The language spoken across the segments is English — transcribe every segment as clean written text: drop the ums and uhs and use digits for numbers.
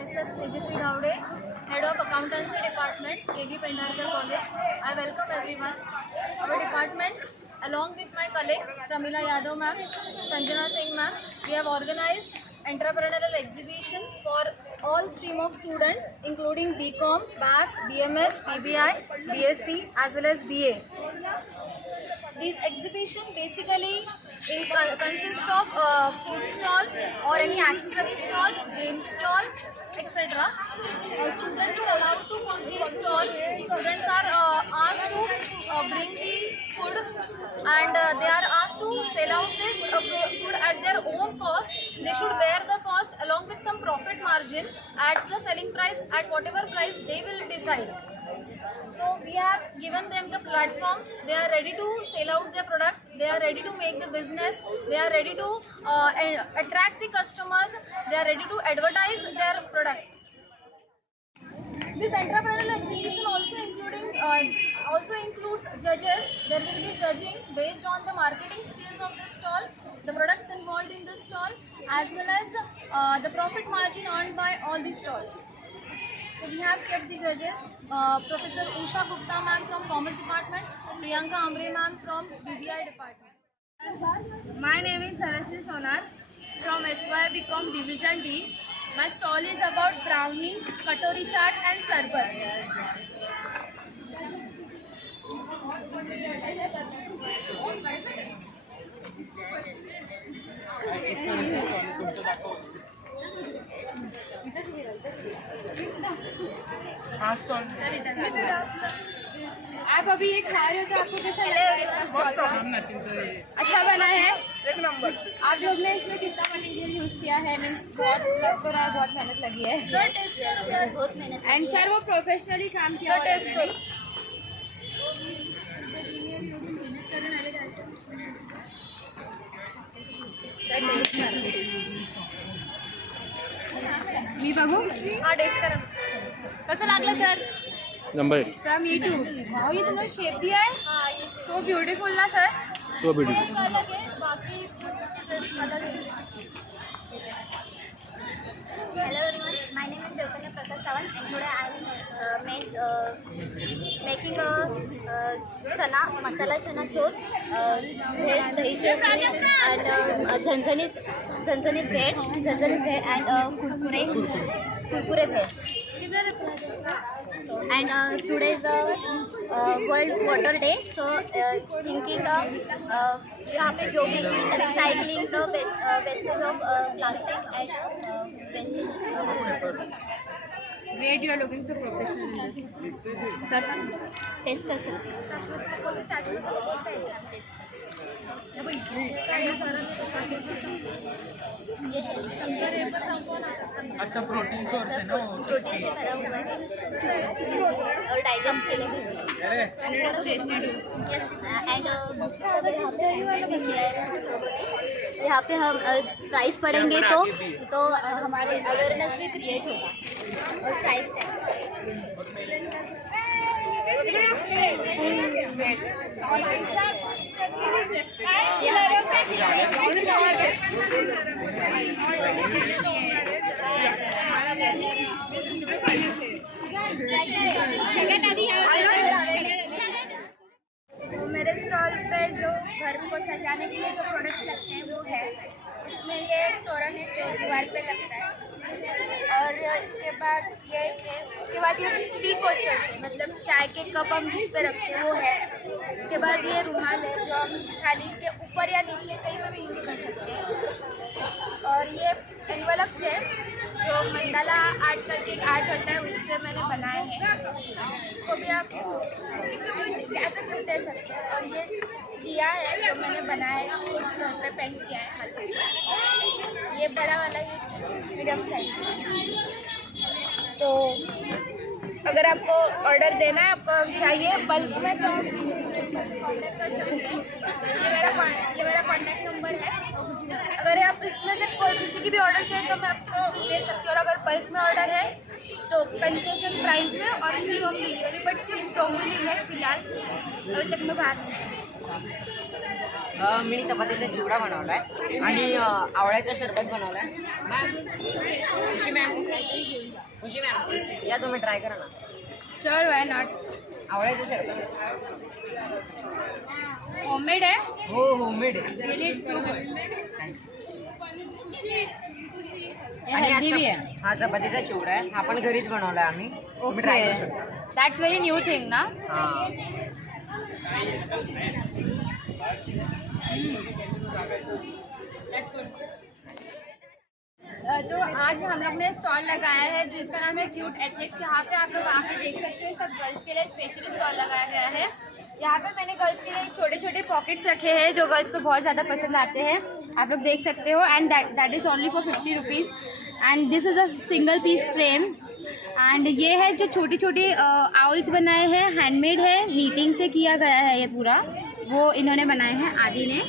myself Tejaswi Gowde, Head of Accountancy Department, KB Pendharkar College. I welcome everyone. Our department, along with my colleagues Pramila Yadav ma'am, Sanjana Singh ma'am, we have organized entrepreneurial exhibition for all stream of students, including BCom, BAF, BMS, PBI, BSc, as well as BA. These exhibition basically consist of food stall or any accessory stall, game stall, etc. Students are allowed to come to the stall. Students are asked to bring the food, and they are asked to sell out this food at their own cost. They should bear the cost along with some profit margin at the selling price, at whatever price they will decide. So we have given them the platform. They are ready to sell out their products. They are ready to make the business. They are ready to attract the customers. They are ready to advertise their products. This entrepreneurial exhibition also includes judges. There will be judging based on the marketing skills of the stall, the products involved in the stall, as well as the profit margin earned by all the stalls. So we have kept the judges, Professor Usha Gupta ma'am from Commerce Department, Priyanka Ambre ma'am from BBI Department. My name is Sarashri Sonar from SY BCom Division D. My stall is about brownie, katori chaat and sarbat. आप अभी ये खा रहे हो तो आपको कैसा लगा? अच्छा बना है, एक नंबर। आप लोग ने इसमें कितना मटेरियल यूज किया है? मीन्स बहुत लग तो रहा है, बहुत मेहनत लगी है सर। टेस्ट सर बहुत मेहनत एंड सर वो प्रोफेशनली काम किया सर। टेस्ट मी बघू हा टेस्ट करा कसं लागलं sir? Number sir me too. Wow ये तुमने शेप दिया है, सो ब्यूटीफुल ना सर? तो ब्यूटीफुल। एक अलग है, बाकी अलग है। Hello everyone, my name is Devkanya Prakash Sawant and today I am making a chana masala chana chole, veg dahi chutney and zanzanit bread and kurkure veg. And today is the World Water Day, so thinking यहाँ पे जो भी recycling the wastage of plastic and wastage. Great, you are looking so professional in this. Sir, test कर सकते अच्छा protein source है ना, protein से भरा हुआ है और डाइजेस्ट के लिए यहाँ पे हम प्राइस पढ़ेंगे तो हमारे अवेयरनेस भी क्रिएट होगा और प्राइस मेरे स्टॉल पे जो घर को सजाने के लिए जो प्रोडक्ट्स लगते हैं वो है। इसमें ये तोरण है जो दीवार पे लगता है, और इसके बाद ये टी कोस्टर्स है, मतलब चाय के कप हम जिस पे रखते हैं वो है। इसके बाद ये रुमाल है जो हम थाली के ऊपर या नीचे कहीं पर भी यूज़ कर सकते हैं। और ये एनवलप्स है जो मंडाला आर्ट करके आर्ट होता है उससे मैंने बनाए हैं, इसको भी आप कैसे भी दे सकते हैं। और ये दिया है जो मैंने बनाया है, घर पे पेंट किया है। ये बड़ा वाला ये मीडियम साइज। तो अगर आपको ऑर्डर देना है, आपको चाहिए बल्क में, तो कॉन्टेक्ट कर सकते हैं। ये मेरा कॉन्टेक्ट नंबर है। अगर आप इसमें से कोई किसी की भी ऑर्डर चाहिए तो मैं आपको दे सकती हूँ। और अगर बल्क में ऑर्डर है तो कंसेशन प्राइस में और फ्री होम डिलीवरी, बट सिर्फ डोंगरी है फिलहाल, अभी तक मैं बाहर नहीं। मी चपातीचा चिवडा बनवला आहे आणि आवळ्याचं सरबत बनवलं आहे. खुशी मॅम या तुम्ही ट्राय करा ना. Sure why not. आवळ्याचं सरबत होममेड है. हो होममेड आहे. Really it's too good. आणि हा चपातीचा चिवडा आहे. हा पण घरीच बनवला आम्ही. तुम्ही ट्राय करू शकता. दैट्स वेरी न्यू थिंग ना. हां तो आज हम लोग ने स्टॉल लगाया है जिसका नाम है क्यूट एथनिक्स. यहाँ पे आप लोग आके देख सकते हो सब गर्ल्स के लिए स्पेशली स्टॉल लगाया गया है. यहाँ पे मैंने गर्ल्स के लिए छोटे छोटे पॉकेट्स रखे हैं जो गर्ल्स को बहुत ज़्यादा पसंद आते हैं. आप लोग देख सकते हो and that is only for 50 rupees. And this is a single piece frame. And ये है जो छोटी छोटी आउल्स बनाए हैं, हैंडमेड है, नीटिंग से किया गया है. ये पूरा वो इन्होंने बनाए हैं आदि ने.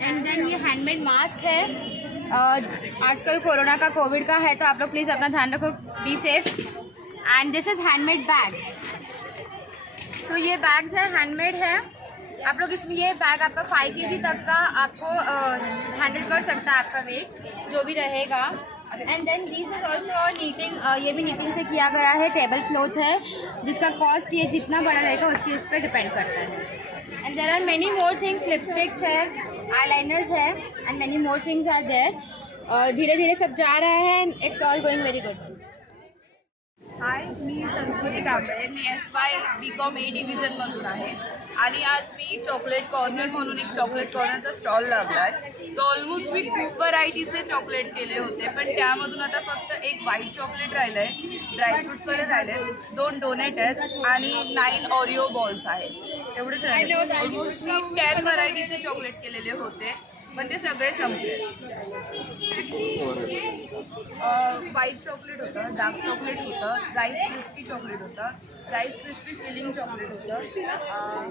एंड देन ये हैंडमेड मास्क है. आजकल कोरोना का कोविड का है तो आप लोग प्लीज़ अपना ध्यान रखो. Be safe. And this is handmade bags. तो ये बैग्स है, हैंडमेड है. आप लोग इसमें ये बैग आपका 5 kg तक का आपको हैंडल कर सकता है आपका वेट जो भी रहेगा. And then this is also knitting. ये भी नीटिंग से किया गया है. टेबल क्लॉथ है जिसका कॉस्ट ये जितना बड़ा रहेगा उसके उस पर डिपेंड करता है. And there are many more things. Lipsticks है, आईलाइनर्स है and many more things are there. धीरे धीरे सब जा रहा है. It's all going very good. Hi, मी संस्कृती कांबळे. मी SY BCom A डिव्हिजनमधून आहे आणि आज मी चॉकलेट कॉर्नर म्हणून एक चॉकलेट कॉर्नरचा स्टॉल लागला आहे. तो ऑलमोस्ट मी खूप व्हरायटीचे चॉकलेट केले होते पण त्यामधून आता फक्त एक व्हाईट चॉकलेट राहिलं आहे, ड्रायफ्रूट्सवाले राहिले आहेत, 2 डोनेट आहेत आणि 9 ऑरिओ बॉल्स आहेत. एवढेच राहिले. ऑलमोस्ट मी 10 व्हरायटीचे चॉकलेट केलेले होते पण ते सगळे संपले. व्हाईट चॉकलेट होतं, डार्क चॉकलेट होतं, राईस क्रिस्पी चॉकलेट होतं, राईस क्रिस्पी फिलिंग चॉकलेट होतं,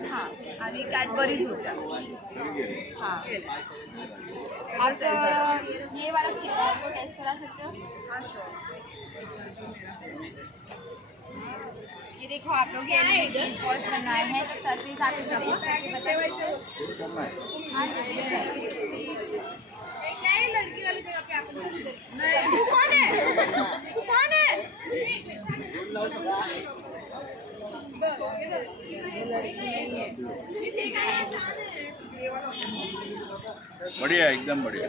हां, आणि कॅडबरीज होत्या. हां, ये वाला आपको टेस्ट करा सकते हो. हां श्योर. ये देखो आप लोग ये चीज़ बॉल्स बनाए हैं. सर प्लीज आप लड़की वाली जगह पे आप नहीं. तू कौन है? तू कौन है? बढ़िया एकदम बढ़िया.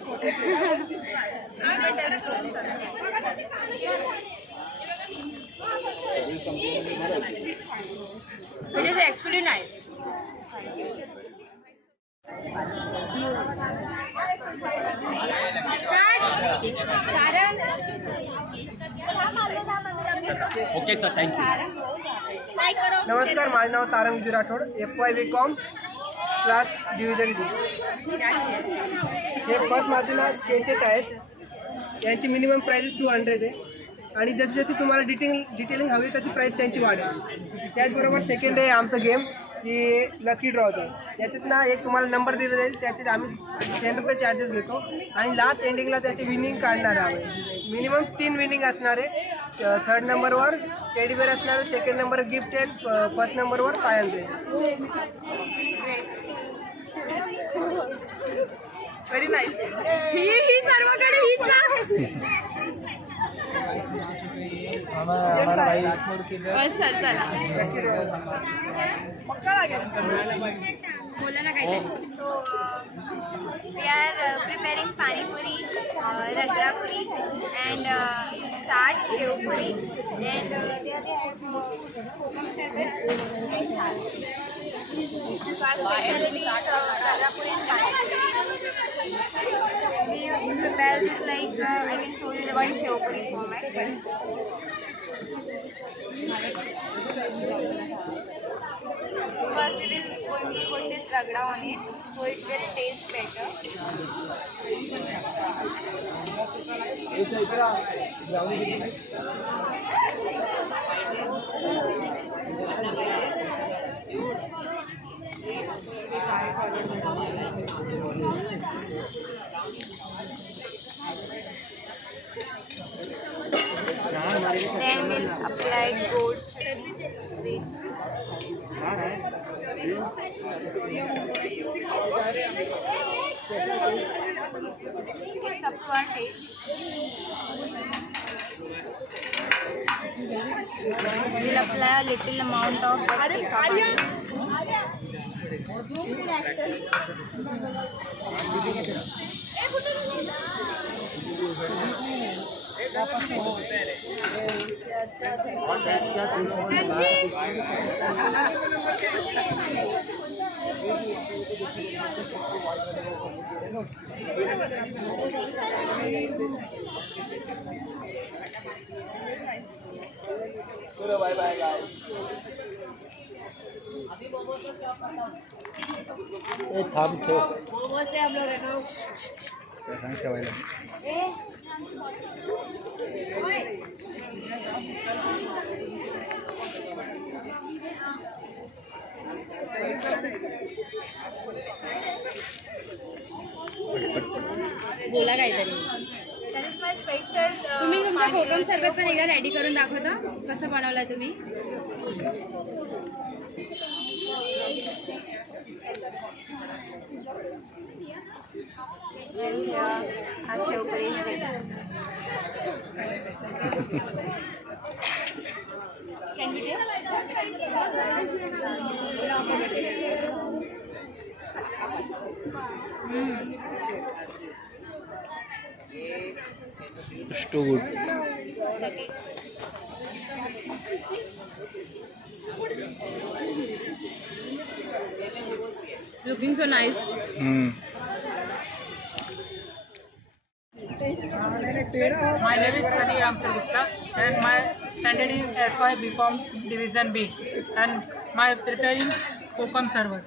It is actually nice. Okay sir, thank you. नमस्कार, माझं नाव Sarang Viju Rathod. FY BCom class division B. हे फर्स्ट माझे स्केचेस आहेत. यांची मिनिमम प्राईस 200 आहे आणि जशी जशी तुम्हाला डिटेलिंग हवी तशी प्राईस त्यांची वाढेल. त्याचबरोबर सेकंड आहे आमचं गेम की लकी ड्रॉचं. त्याच्यात ना एक तुम्हाला नंबर दिला जाईल, त्याच्यात आम्ही 10 रुपये चार्जेस घेतो आणि लास्ट एंडिंगला त्याची विनिंग काढणार आहे. मिनिमम 3 विनिंग असणार आहे. 3rd नंबरवर टेडी बेअर असणार आहे, 2nd नंबर गिफ्ट आहे, 1st नंबरवर 500. Very nice. ही सर्वकडे हीच. बस सर चला बोला ना काय. So we are preparing pani puri, ragda puri and chaat, shev puri and there we have kokum sharbat and chas. So our specialty is ragda puri and pani puri. We used to prepare this like I can show you the one shev puri format. First we will going to put this ragda on it so it will taste better. Then we'll apply gold sweet. It's up to our taste. We'll apply a little amount of tikka pani. बोला काहीतरी. That is my special. तुम्ही तुमचा कोकम सरबत पण एकदा ready करून दाखवता कसं बनवलाय तुम्ही. And our shevpuri is ready. Can we taste? It's too good. Looking so nice. My name is Sunny Amkar Gupta and my standard in SY BCom Division B and my preparing Kokum server.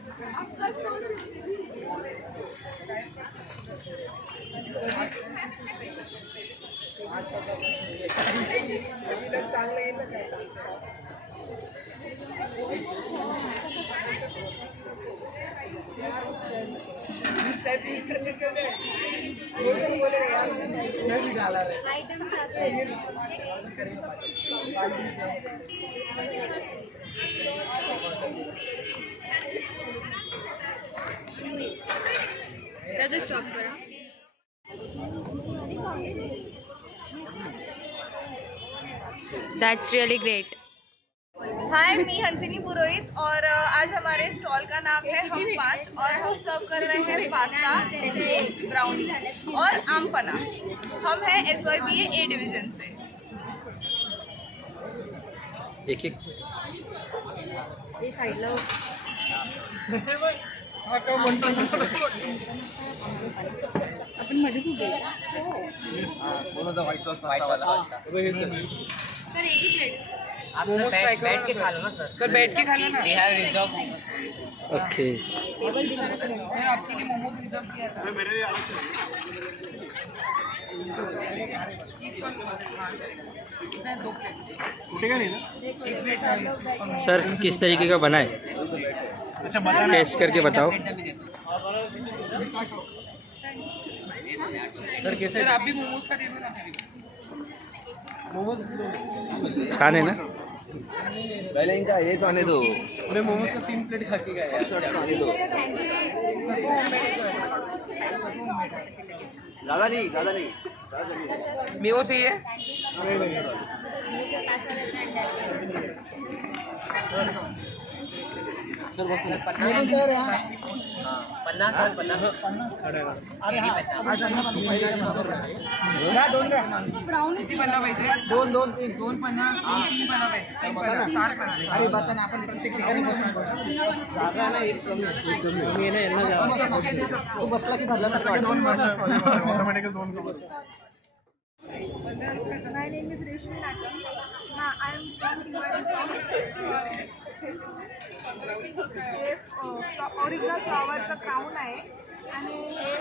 Items are त्याचं stop करा. That's really great. हाय, मी हंसिनी पुरोहित और आज हमारे stall का नाम है हम पाँच और हम सर्व कर रहे हैं पास्ता, ब्राउनी और आम पना. हम हैं SYBA A डिवीजन से. एक एक आपण मध्ये खूप सर एक ही प्लेट. आप सर बैठ के खा लो ना सर. सर बैठ के खाना ना. We have reserved. ओके. मैंने आपके लिए मोमोज रिजर्व किया था. चीज़ कॉर्न कितना है? 2 प्लेट. उठेगा नहीं ना? 1 प्लेट. सर किस तरीके का बना है टेस्ट करके बताओ. सर कैसे? सर आप भी मोमोज का दे दो ना. छान है ना. पहले इनका ये तो आने दो. मैं मोमोज का 3 प्लेट खा के गया. आने दो. ज़्यादा नहीं. मेवो चाहिए? पन्ना सर पन्ना. किती पन्ना पाहिजे? 2 पन्ना. 3 पन्ना पाहिजे. 4 पन्ना. अरे बस ना, आपण प्रत्येक ठिकाणी जागा ना एक कमी आहे ना यांना. तू बसला की भरल्यासारखं वाटतं. 2 बस automatically 2 My name is Reshmi Natam. I am from Diwali. Original फ्लॉवरचं क्राऊन आहे आणि हे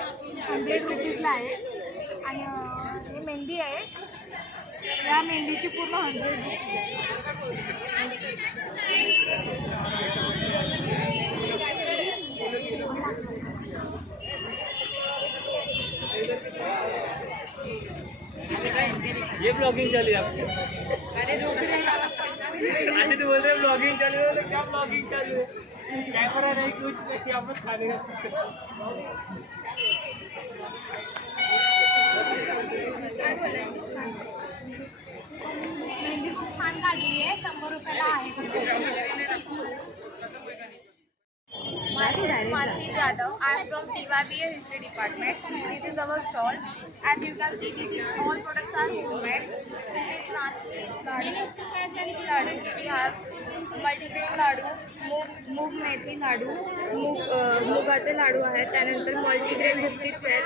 100 रुपीजला आहे आणि हे मेहंदी आहे. या मेहंदीची पूर्ण 100 रुपीज ये ब्लॉगिंग चली आपकी. अरे तो बोल रहे ब्लॉगिंग चालू है. क्या ब्लॉगिंग चालू है? कैमरा नहीं कुछ नहीं, आप बस खाने का मेहंदी खूप छान काढली आहे, 100 रुपयाला आहे. Marcy Jadhav. I am from TYBA History Department. This is our stall. As you can see, this is all products are homemade. This is Marcy Ladu. We have multigrain लाडू, मूग मेथी लाडू, मुगाचे लाडू आहेत. त्यानंतर मल्टीग्रेन बिस्किट्स आहेत,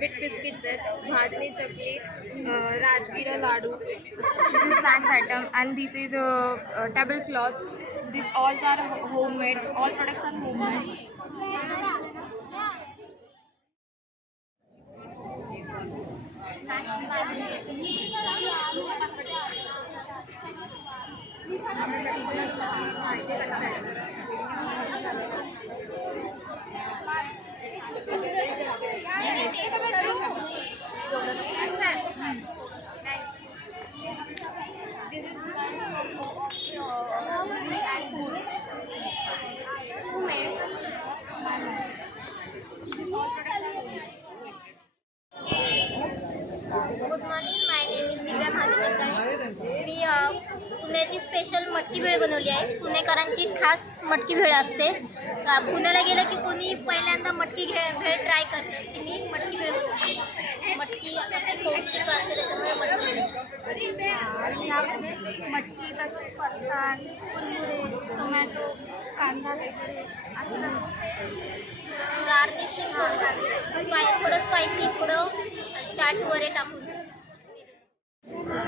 beat biscuits आहेत, भाजणी चकली, राजगिरा लाडू. This is snacks item and this is table cloths. These all are homemade. All products are homemade. Good morning, my name is Divya Mahadev. मी पुण्याची special मटकी भेळ बनवली आहे. पुणेकरांची खास मटकी भेळ असते. पुण्याला गेलं की कोणी पहिल्यांदा मटकी भेळ ट्राय करत असते. मी मटकी भेळ बनवते. मटकी आपली पौष्टिक असते, त्याच्यामुळे मटकी भेळ. आणि यामध्ये मटकी तसंच फरसाण, कुरमुरे, टोमॅटो, कांदा वगैरे असं गार्निशिंग करून थोडं स्पायसी, थोडं चाट वगैरे टाकून.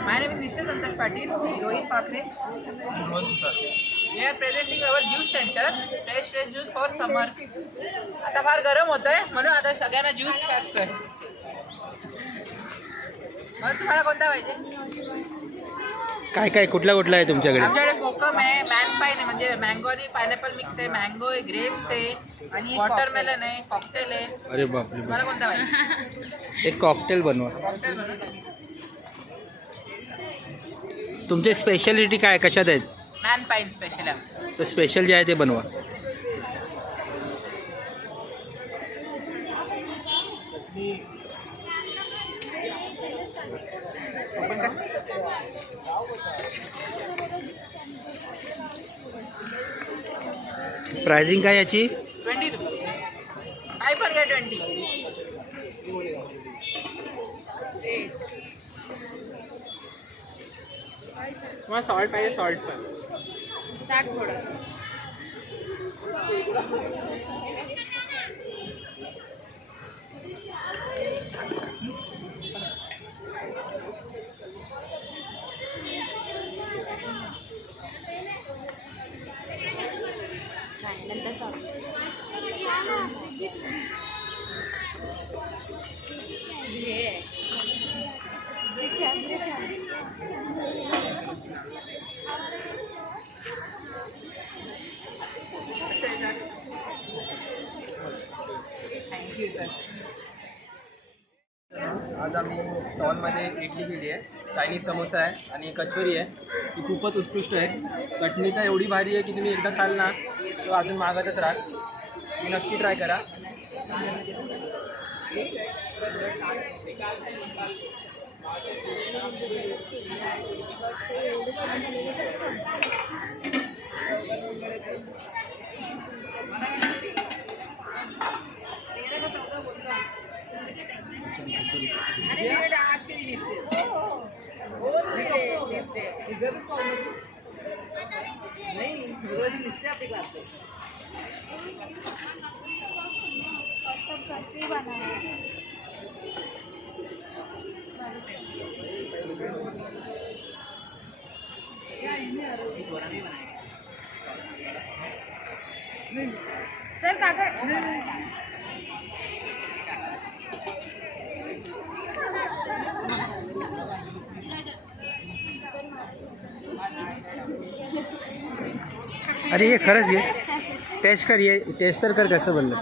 My name is Nishal Santosh Patil, Rohit Pakre. We are presenting our juice center, fresh juice for summer. आता फार गरम होत आहे म्हणून आता सगळ्यांना ज्यूस पाजतोय. मग तुम्हाला कोणता पाहिजे? काय काय कुठला कुठला आहे तुमच्याकडे? आमच्याकडे कोकम आहे, मॅन पाईन आहे म्हणजे मँगो आणि पायनॅपल मिक्स आहे, मँगो आहे, ग्रेप्स आहे आणि वॉटरमेलन आहे, कॉकटेल आहे. अरे बापरे, तुम्हाला कोणता पाहिजे? एक कॉकटेल बनवा. कॉकटेल बनवतो. तुमची स्पेशालिटी काय कशात आहेत? मॅन पाईन स्पेशल आहे. तर स्पेशल जे आहे ते बनवा. प्राइसिंग काय याची? 20 रुपीज. काय पण घ्या 20. तुम्हाला सॉल्ट पाहिजे? सॉल्ट पण टाक थोडंसं. आज आम्ही स्टॉलमध्ये इडली केली आहे, चायनीज समोसा आहे आणि कचोरी आहे. ती खूपच उत्कृष्ट आहे. चटणी तर एवढी भारी आहे की तुम्ही एकदा खाल ना तो अजून मागतच राहाल. तुम्ही नक्की ट्राय करा. आज के लिए नहीं रोज निश्चय आपकी क्लास से सर काका अरे ये खरंच ये टेस्ट कर, ये टेस्ट तर कर कसं बनलं.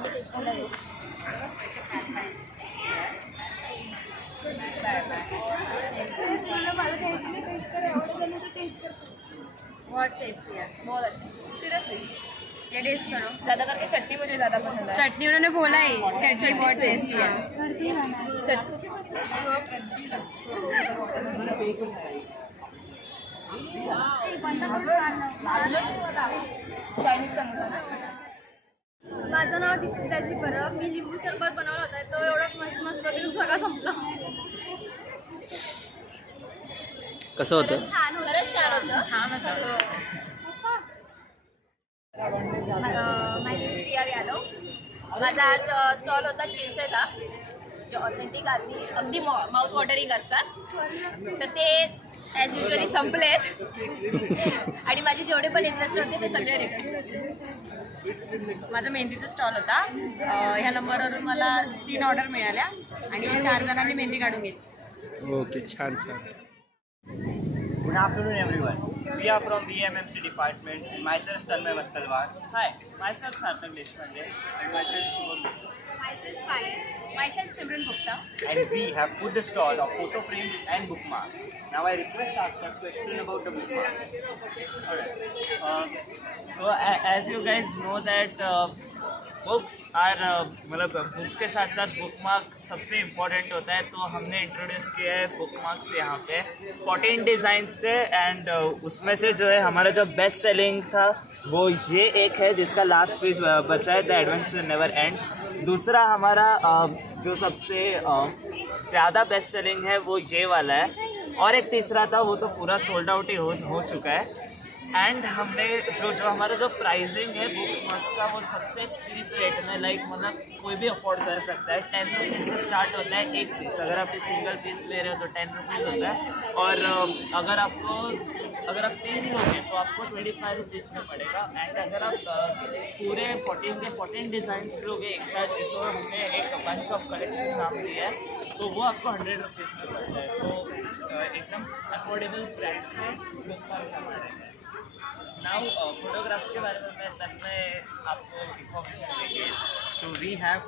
बहुत टेस्टी है, बहुत अच्छा. सीरियसली ये टेस्ट करो। ज़्यादा करके चटनी मुझे ज़्यादा पसंद है। चटनी उन्होंने बोला ही, चटनी बहुत टेस्टी है। चायनीज समोसा। माझं नाव दीपिकाची परब. मी लिंबू सरबत बनवला होता तो एवढा मस्त की सगळा संपला. कसं होतं? छान होतं. छान होतं. माय नेम इज प्रिया यादव. माझा आज स्टॉल होता चिंचेचा, जे ऑथेंटिक अगदी माउथ वॉटरिंग असतात. तर ते ॲज युजली संपलेत आणि माझे जेवढे पण इन्व्हेस्टर होते ते सगळे रिटर्न झाले. माझा मेहंदीचा स्टॉल होता. ह्या नंबरवरून मला 3 ऑर्डर मिळाल्या आणि 4 जणांनी मेहंदी काढून घेतली. ओके, छान छान. Good afternoon everyone. We are from BMMC department. Myself Tanmay Mattalwar. Hi, myself Sarthak Deshpande. And myself Shubham. Myself Payal. Myself Simran Gupta. And we have put the stall of photo frames and bookmarks. Now I request Sarthak to explain about the bookmarks. Alright. So as you guys know that books और मतलब books के साथ साथ bookmark सबसे important होता है, तो हमने इंट्रोड्यूस किया है बुकमार्क्स यहाँ पे. 14 डिज़ाइंस थे एंड उसमें से जो है हमारा जो बेस्ट सेलिंग था वो ये एक है जिसका लास्ट पीस बचा है, द एडवेंचर नेवर एंड्स. दूसरा हमारा जो सबसे ज़्यादा बेस्ट सेलिंग है वो ये वाला है, और एक तीसरा था वो तो पूरा सोल्ड आउट ही हो चुका है. एंड हमने जो हमारा जो प्राइसिंग है बुक्स मार्क्स का वो सबसे चीप रेट में, लाइक मतलब कोई भी अफोर्ड कर सकता है. 10 रुपीज़ से स्टार्ट होता है एक पीस. अगर आप सिंगल पीस ले रहे हो तो 10 रुपीज़ होता है, और अगर आप 3 लोगे तो आपको 25 रुपीज़ में पड़ेगा. एंड अगर आप पूरे 14 के 14 डिज़ाइंस लोगे एक साथ, जिसको हमने एक बंच ऑफ कलेक्शन नाम दिया है, तो वो आपको 100 रुपीज़ में पड़ता है. सो एकदम अफोर्डेबल प्राइस में बुक मार्क्स हमारे हैं. नाउ फोटोग्राफ्स के बारे में मैं आपको इन्फॉर्मेशन देंगे. So we have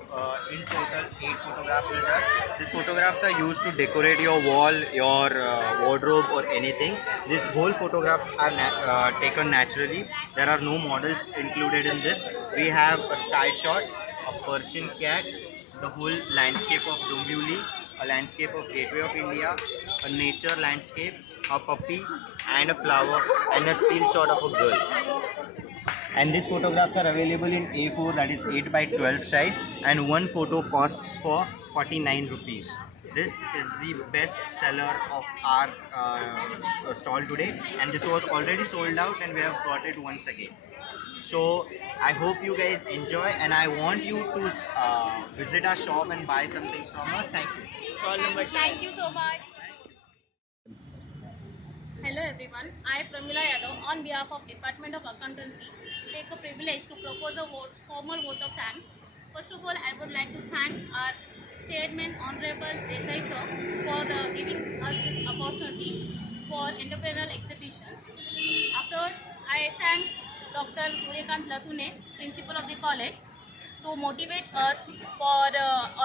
in total 8 photographs with us. These photographs are used to decorate your wall, your wardrobe or anything. These whole photographs are taken naturally. There are no models included in this. We have a sky shot, a Persian cat, the whole landscape of Dombivli, a landscape of Gateway of India, a nature landscape, a puppy and a flower, and a still shot of a girl. And these photographs are available in A4, that is 8 by 12 size, and one photo costs for 49 rupees. This is the best seller of our stall today, and this was already sold out and we have brought it once again. So I hope you guys enjoy, and I want you to visit our shop and buy some things from us. Thank you. Stall number 10. Thank you so much. Hello everyone, I Pramila Yadav on behalf of Department of Accountancy take a privilege to propose a formal vote of thanks. First of all, I would like to thank our Chairman Honorable Desai sir for giving us this opportunity for entrepreneurial exhibition. Afterwards, I thank Dr. Suryakant Lasune, Principal of the college, to motivate us for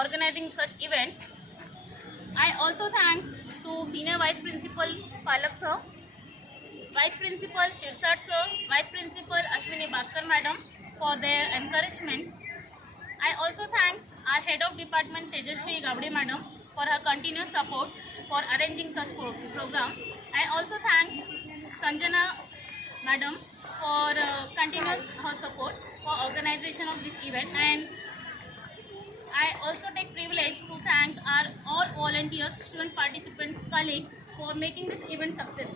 organizing such event. I also thanks to Senior Vice Principal Palak sir, Vice Principal Shirsat sir, Vice Principal Ashwini Bhaskar madam for their encouragement. I also thanks our Head of Department Tejaswi Gavde madam for her continuous support for arranging such program. I also thanks Sanjana madam for continuous her support for organization of this event, and I also take privilege to thank our all volunteers, student participants, colleagues for making this event successful.